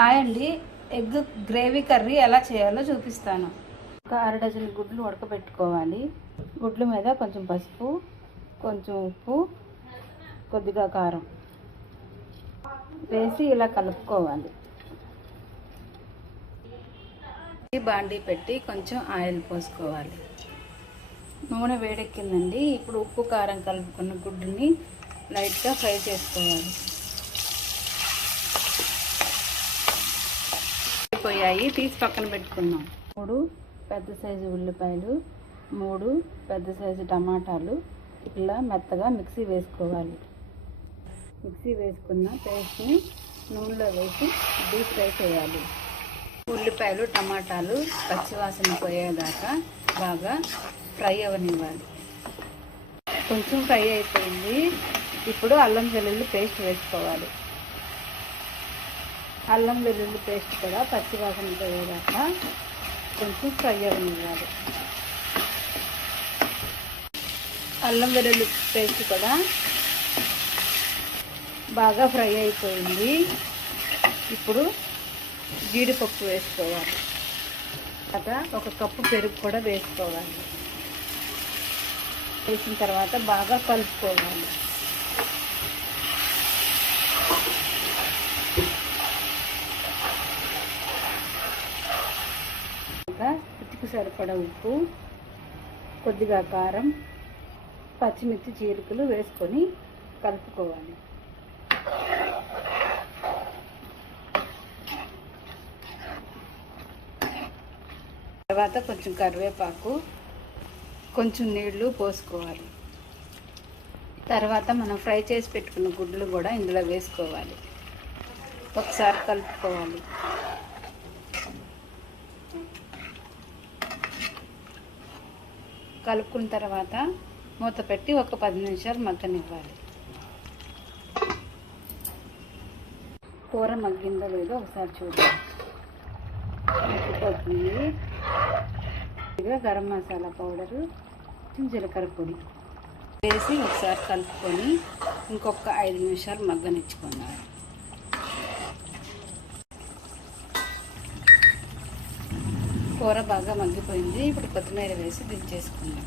Hi అండి. Egg gravy curry ఎలా చేయాలో చూపిస్తాను. ఒక అర డజన్ గుడ్లు ఉడకబెట్టుకోవాలి. గుడ్ల మీద కొంచెం పసుపు కొంచెం ఉప్పు కొద్దిగా కారం వేసి ఇలా కలుపుకోవాలి. బాండీ పెట్టి కొంచెం ఆయిల్ పోసుకోవాలి. నూనె వేడెక్కిందండి. ఇప్పుడు ఉప్పు కారం కలుపుకున్న గుడ్డుని లైట్గా ఫ్రై చేసుకోవాలి. అయిపోయాయి. తీసి పక్కన పెట్టుకుందాం. మూడు పెద్ద సైజు ఉల్లిపాయలు మూడు పెద్ద సైజు టమాటాలు ఇలా మెత్తగా మిక్సీ వేసుకోవాలి. మిక్సీ వేసుకున్న పేస్ట్ని నూనెలో వేసి డీప్ ఫ్రై చేయాలి. ఉల్లిపాయలు టమాటాలు పచ్చివాసన పోయేదాకా బాగా ఫ్రై అవనివ్వాలి. కొంచెం ఫ్రై అయిపోయింది. ఇప్పుడు అల్లం వెల్లుల్లి పేస్ట్ వేసుకోవాలి. అల్లం వెల్లుల్లి పేస్ట్ కూడా పచ్చివాసన పోయేదాకా కొంచెం ఫ్రై అవ్వాలి అల్లం వెల్లుల్లి పేస్ట్ కూడా బాగా ఫ్రై అయిపోయింది. ఇప్పుడు జీడిపప్పు వేసుకోవాలి. తర్వాత ఒక కప్పు పెరుగు కూడా వేసుకోవాలి. వేసిన తర్వాత బాగా కలుపుకోవాలి. ఇంకా రుచికి సరిపడ ఉప్పు కొద్దిగా కారం పచ్చిమిర్చి చీరుకులు వేసుకొని కలుపుకోవాలి. తర్వాత కొంచెం కరివేపాకు కొంచెం నీళ్ళు పోసుకోవాలి. తర్వాత మనం ఫ్రై చేసి పెట్టుకున్న గుడ్లు కూడా ఇందులో వేసుకోవాలి. ఒకసారి కలుపుకోవాలి. కలుపుకున్న తర్వాత మూత పెట్టి ఒక పది నిమిషాలు మగ్గనివ్వాలి. కూర మగ్గిందో లేదో ఒకసారి చూద్దాం. మగ్గిపోతుంది ఇదిగా గరం మసాలా పౌడరు జీలకర్ర పొడి వేసి ఒకసారి కలుపుకొని ఇంకొక ఐదు నిమిషాలు మగ్గనిచ్చుకున్నాను కూర బాగా మగ్గిపోయింది. ఇప్పుడు కొత్తిమీర వేసి దించేసుకుందాం